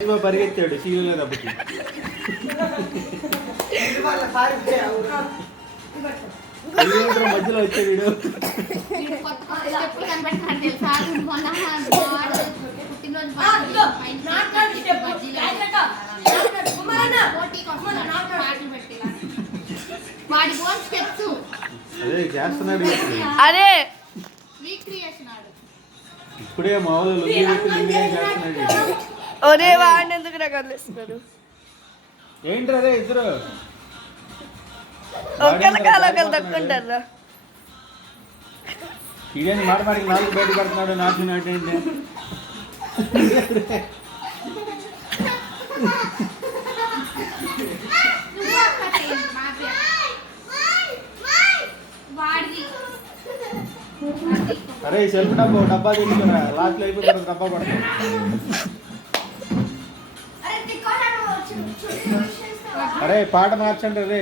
పరిగెత్తాడు సీరియల్ కాబట్టి మధ్యలో వచ్చే వీడియో అదే చేస్తున్నాడు అరే ఇప్పుడే మామూలు చేస్తున్నాడు. ఒరే వాడిని ఎందుకు రకాలు ఏంటి అదే ఇద్దరు ఒకళ్ళ కాలు ఒకళ్ళు దక్కుంటారా ఇదేంటి మాట మాటికి నాలుగు బయట పడుతున్నాడు నాటి నాటి ఏంటి అరే సెల్ఫ్ డబ్బా తీసుకురా లాస్ట్ అయిపోయి డబ్బా పడతాం. అరే పాట మార్చండి అరే